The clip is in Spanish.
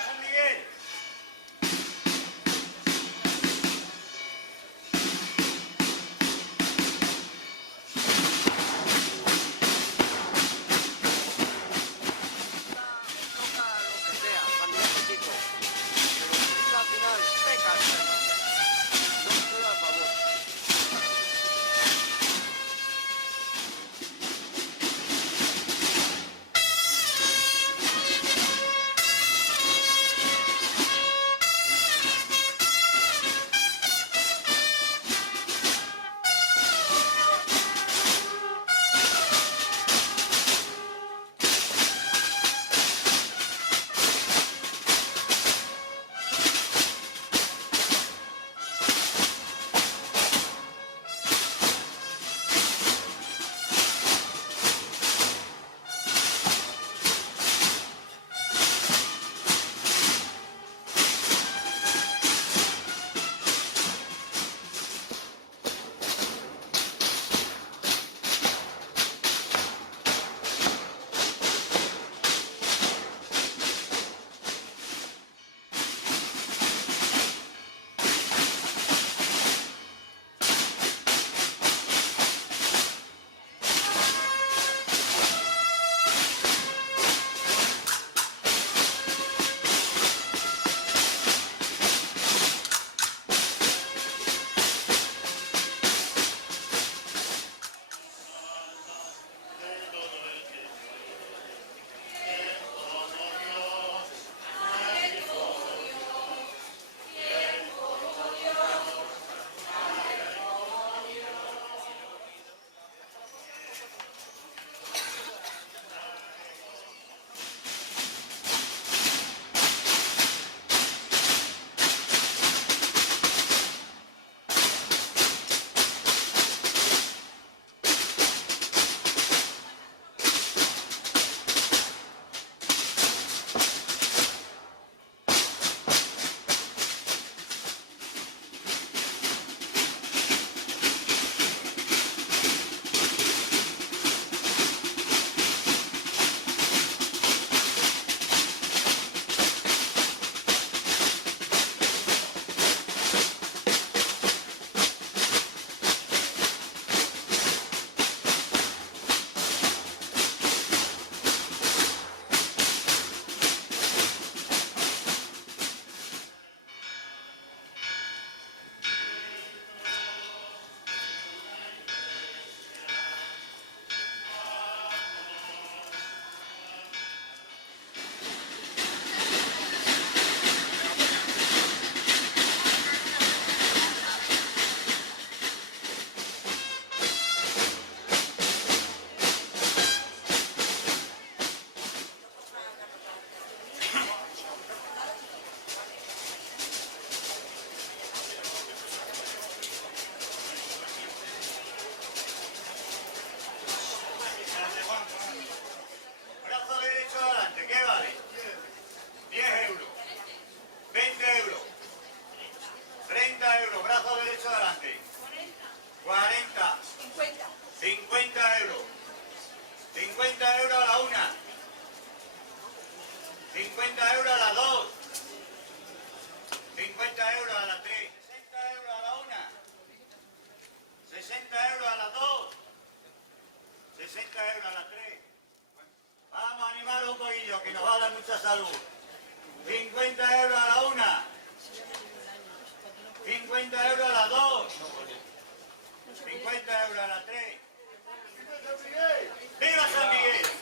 San Miguel! Toca lo que sea, cuando es chico. Pero al final peca el tema. No estoy a favor. Brazo derecho adelante, ¿qué vale? 10 euros, 20 euros, 30 euros, brazo derecho adelante, 40, 50 euros, 50 euros a la una, 50 euros a la dos, 50 euros a la tres, 60 euros a la una, 60 euros a la dos, 60 euros a la tres. Vamos a animar un poquillo, que nos va a dar mucha salud. 50 euros a la una, 50 euros a la dos, 50 euros a la tres. ¡Viva San Miguel!